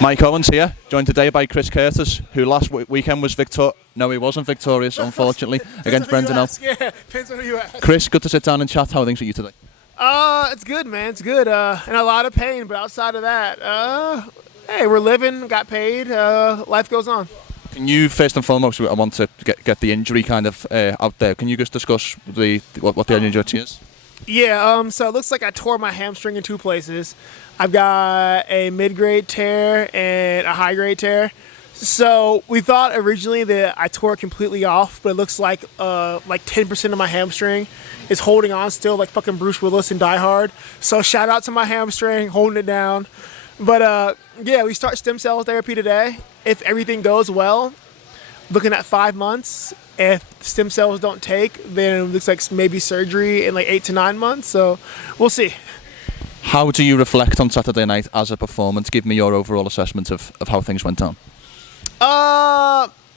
Mike Owens here, joined today by Chris Curtis, who last weekend was No, he wasn't victorious, unfortunately, against Brendan Hill. Yeah, depends on who you ask. Chris, good to sit down and chat. How are things with you today? It's good, man. It's good. In a lot of pain, but outside of that, hey, we're living, got paid, life goes on. Can you, first and foremost, I want to get the injury kind of out there. Can you just discuss what the injury is? Yeah, so it looks like I tore my hamstring in two places. I've got a mid-grade tear and a high-grade tear. So we thought originally that I tore it completely off, but it looks like 10% of my hamstring is holding on still, like fucking Bruce Willis in Die Hard. So shout out to my hamstring, holding it down. But yeah, we start stem cell therapy today. If everything goes well, looking at 5 months. If stem cells don't take, then it looks like maybe surgery in like 8 to 9 months. So we'll see. How do you reflect on Saturday night as a performance? Give me your overall assessment of how things went down.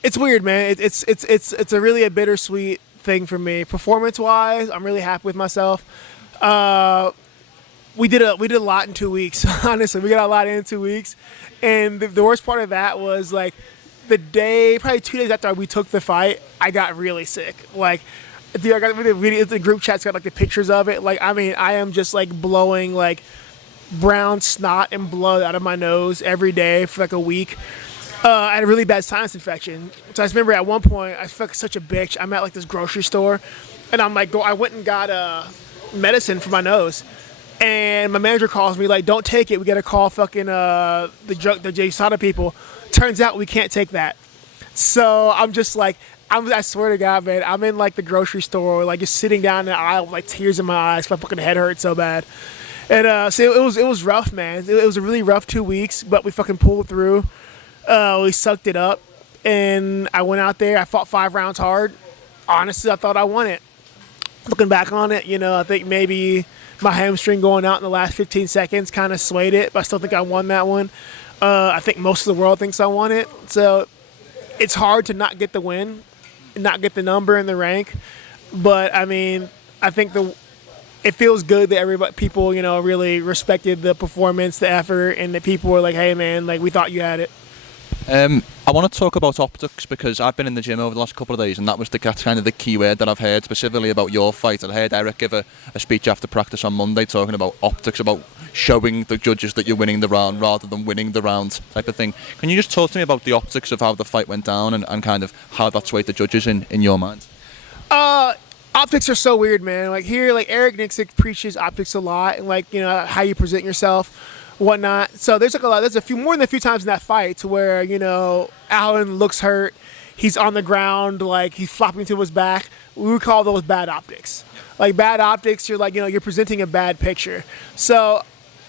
It's weird, man. It's a really a bittersweet thing for me. Performance-wise, I'm really happy with myself. We did a lot in 2 weeks. Honestly, we got a lot in 2 weeks, and the worst part of that was like the day, probably 2 days after we took the fight, I got really sick. Like, dude, I got the group chat's got like the pictures of it. Like, I mean, I am just like blowing like brown snot and blood out of my nose every day for like a week. I had a really bad sinus infection. So I just remember at one point I felt like such a bitch. I'm at like this grocery store, and I'm like, I went and got medicine for my nose. And my manager calls me like, "Don't take it. We got to call fucking the JSODA people." Turns out we can't take that. So I'm just like, I swear to God, man, I'm in like the grocery store, like just sitting down in the aisle with like tears in my eyes. My fucking head hurt so bad. And so it was rough, man. It was a really rough 2 weeks, but we fucking pulled through. We sucked it up, and I went out there. I fought 5 rounds hard. Honestly, I thought I won it. Looking back on it, I think maybe my hamstring going out in the last 15 seconds kind of swayed it, but I still think I won that one. I think most of the world thinks I won it. So it's hard to not get the win, not get the number in the rank. But, I mean, I think it feels good that people, really respected the performance, the effort, and that people were like, "Hey, man, like we thought you had it." I want to talk about optics because I've been in the gym over the last couple of days, and that's kind of the key word that I've heard specifically about your fight. I heard Eric give a speech after practice on Monday talking about optics, about showing the judges that you're winning the round rather than winning the round type of thing. Can you just talk to me about the optics of how the fight went down and kind of how that swayed the judges in your mind? Optics are so weird, man. Like here, like Eric Nixick preaches optics a lot, and like how you present yourself, whatnot. So there's like there's more than a few times in that fight to where Allen looks hurt, he's on the ground, like he's flopping to his back. We would call those bad optics. Like bad optics, you're like you're presenting a bad picture. So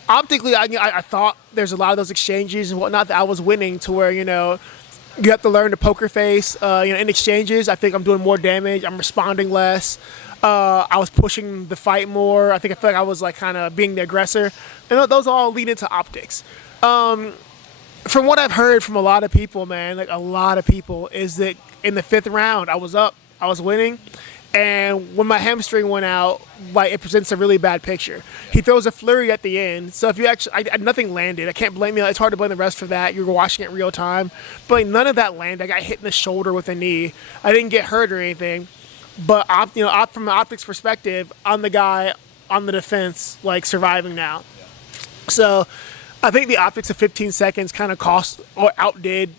optically, I thought there's a lot of those exchanges and whatnot that I was winning to where you have to learn to poker face. In exchanges, I think I'm doing more damage. I'm responding less. I was pushing the fight more. I feel like I was like kind of being the aggressor. And those all lead into optics. From what I've heard from a lot of people, man, like a lot of people, is that in the 5th round, I was up. I was winning. And when my hamstring went out, like it presents a really bad picture. He throws a flurry at the end. So if you nothing landed. I can't blame you. It's hard to blame the rest for that. You're watching it real time. But like, none of that landed. I got hit in the shoulder with a knee. I didn't get hurt or anything. But from an optics perspective, I'm the guy on the defense, like surviving now. So I think the optics of 15 seconds kind of cost or outdid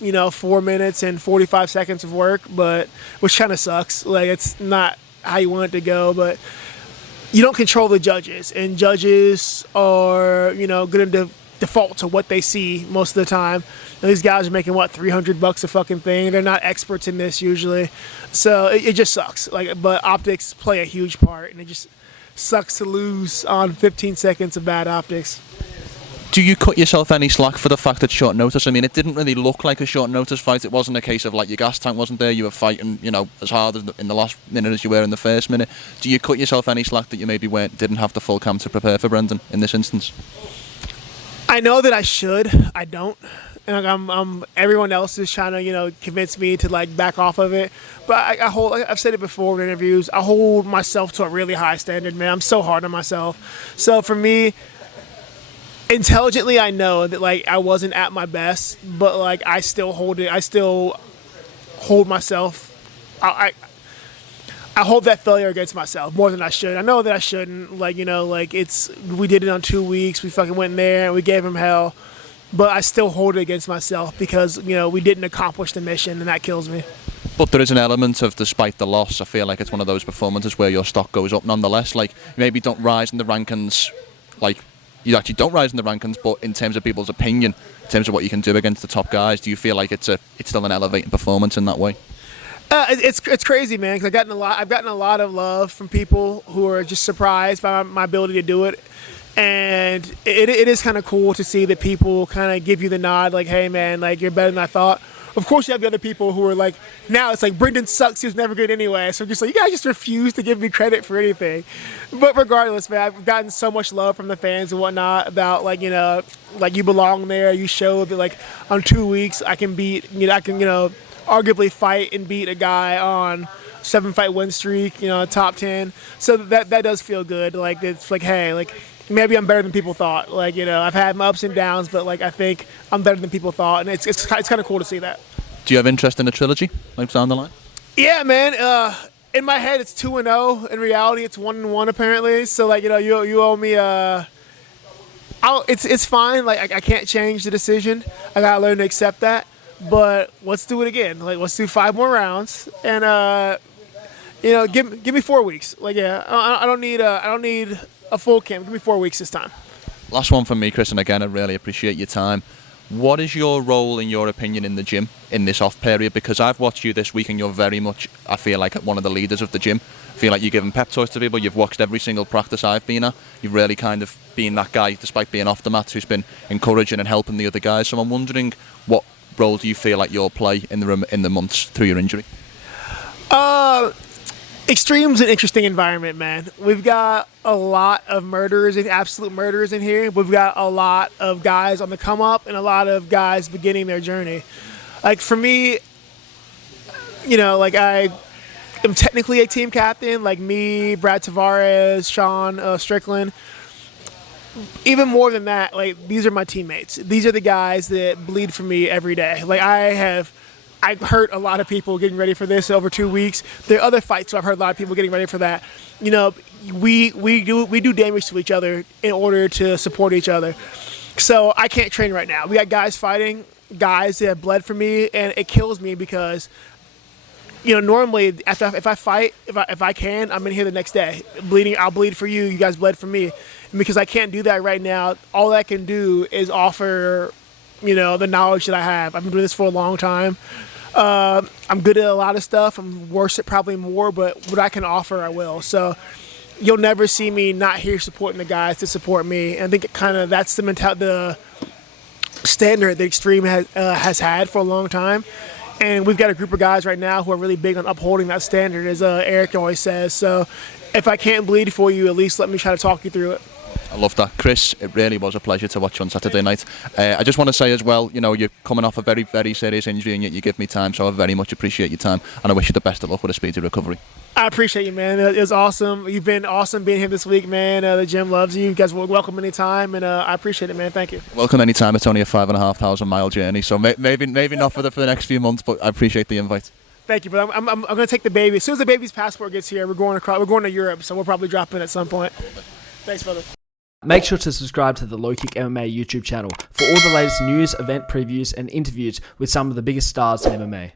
4 minutes and 45 seconds of work, but which kind of sucks. Like it's not how you want it to go, but you don't control the judges, and judges are going to default to what they see most of the time. And these guys are making $300 a fucking thing. They're not experts in this usually, so it just sucks. But optics play a huge part, and it just sucks to lose on 15 seconds of bad optics. Do you cut yourself any slack for the fact that short notice? I mean, it didn't really look like a short notice fight. It wasn't a case of like your gas tank wasn't there. You were fighting, as hard in the last minute as you were in the first minute. Do you cut yourself any slack that you maybe didn't have the full camp to prepare for Brendan in this instance? I know that I should. I don't. And everyone else is trying to, convince me to like back off of it. But I've said it before in interviews, I hold myself to a really high standard, man. I'm so hard on myself. So for me, intelligently, I know that like I wasn't at my best, but like I still hold it. I still hold myself. I hold that failure against myself more than I should. I know that I shouldn't. Like, you know, like we did it on 2 weeks. We fucking went in there and we gave him hell. But I still hold it against myself because, you know, we didn't accomplish the mission, and that kills me. But there is an element of, despite the loss, I feel like it's one of those performances where your stock goes up nonetheless. Like, maybe don't rise in the rankings, like, you actually don't rise in the rankings, but in terms of people's opinion, in terms of what you can do against the top guys, do you feel like it's still an elevating performance in that way? It's crazy, man, because I've gotten a lot of love from people who are just surprised by my ability to do it. And it is kind of cool to see that people kind of give you the nod, like, hey, man, like, you're better than I thought. Of course, you have the other people who are like, now it's like, Brendan sucks, he was never good anyway. So I'm just like, you guys just refuse to give me credit for anything. But regardless, man, I've gotten so much love from the fans and whatnot about, like, you know, like, you belong there. You show that, like, on 2 weeks, I can arguably fight and beat a guy on 7-fight win streak, you know, top 10. So that does feel good. Like, it's like, hey, like, maybe I'm better than people thought. Like, you know, I've had my ups and downs, but like I think I'm better than people thought, and it's kind of cool to see that. Do you have interest in a trilogy, like down the line? Yeah, man. In my head, it's 2-0. In reality, it's 1-1 apparently. So like, you know, you owe me it's fine. Like I can't change the decision. I gotta learn to accept that. But let's do it again. Like let's do 5 more rounds, and you know, give me 4 weeks. Like yeah, I don't need a full camp. Give me 4 weeks this time. Last one from me, Chris, and again, I really appreciate your time. What is your role, in your opinion, in the gym in this off period? Because I've watched you this week, and you're very much, I feel like, one of the leaders of the gym. I feel like you're giving pep talks to people. You've watched every single practice I've been at. You've really kind of been that guy, despite being off the mat, who's been encouraging and helping the other guys. So I'm wondering, what role do you feel like you'll play in the months through your injury? Extreme's an interesting environment, man. We've got a lot of murderers and absolute murderers in here. We've got a lot of guys on the come up and a lot of guys beginning their journey. Like for me, you know, like I am technically a team captain, like me, Brad Tavares, Sean Strickland. Even more than that, like these are my teammates. These are the guys that bleed for me every day. Like I've hurt a lot of people getting ready for this over 2 weeks. There are other fights, so I've heard a lot of people getting ready for that. You know, we do damage to each other in order to support each other. So I can't train right now. We got guys fighting, guys that have bled for me, and it kills me because, you know, normally if I fight, if I can, I'm in here the next day bleeding. I'll bleed for you. You guys bled for me, and because I can't do that right now, all I can do is offer, you know, the knowledge that I have. I've been doing this for a long time. I'm good at a lot of stuff. I'm worse at probably more, but what I can offer, I will. So you'll never see me not here supporting the guys to support me. And I think that's the standard that Extreme has had for a long time. And we've got a group of guys right now who are really big on upholding that standard, as Eric always says. So if I can't bleed for you, at least let me try to talk you through it. I love that. Chris, it really was a pleasure to watch you on Saturday night. I just want to say as well, you know, you're coming off a very, very serious injury, and yet you give me time, so I very much appreciate your time, and I wish you the best of luck with a speedy recovery. I appreciate you, man. It was awesome. You've been awesome being here this week, man. The gym loves you. You guys are welcome anytime, and I appreciate it, man. Thank you. Welcome anytime. It's only a 5,500 mile journey, so maybe not for the next few months, but I appreciate the invite. Thank you, brother. I'm going to take the baby. As soon as the baby's passport gets here, we're going to Europe, so we'll probably drop in at some point. Thanks, brother. Make sure to subscribe to the LowKick MMA YouTube channel for all the latest news, event previews, and interviews with some of the biggest stars in MMA.